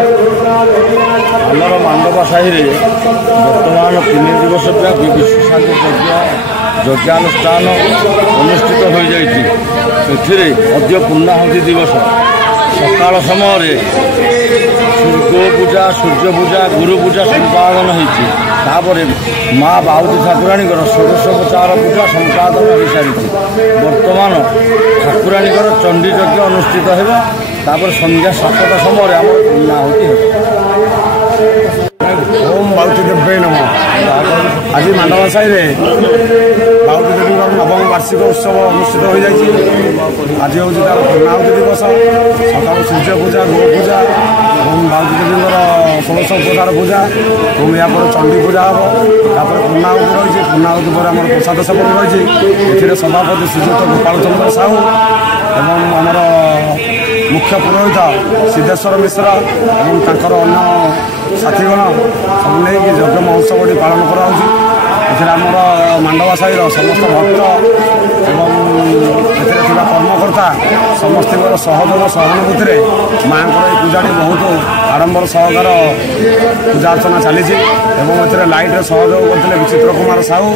आमर मांडवा साहि बर्तमान 3 दिवस व्यापी विश्व शांति यज्ञानुष्ठान अनुष्ठित हो जाए। अद्य पूर्णाहुति दिवस सकाल समय गो पूजा सूर्य पूजा गुरु पूजा संपादन होती माँ बाउती ठाकुराणी षोडशोपचार पूजा संपादन हो सारी बर्तमान ठाकुराणी चंडी यज्ञ अनुष्ठित होगा। संध्या 7टा समय आम पूर्णाहुति ओम बाउती देव्य नमः। आज मांडवा साहि बाउती देवी नवम वार्षिक उत्सव अनुष्ठित हो जाए। आज हूँ तार पूर्णाहुति दिवस। सका सूर्य पूजा गो पूजा और बाउती देवी 16 पूजा और या चंडी पूजा हम पूर्णाहुति रही। पूर्णाहुति पर आम प्रसाद सेवन रही। सभापति श्रीजुक्त गोपाल चंद्र साहू एवं आमर मुख्य पुरोहित सिद्धेश्वर मिश्र और अन्य साथीगण सब नहीं यज्ञ महोत्सव पालन करामर मांडवा साहि समस्त भक्त एवं कर्मकर्ता समस्त सहयोग सहानुभूति माँ पूजा बहुत आडंबर सहकार पूजा अर्चना चली लाइट सहयोग करते विचित्र कुमार साहू।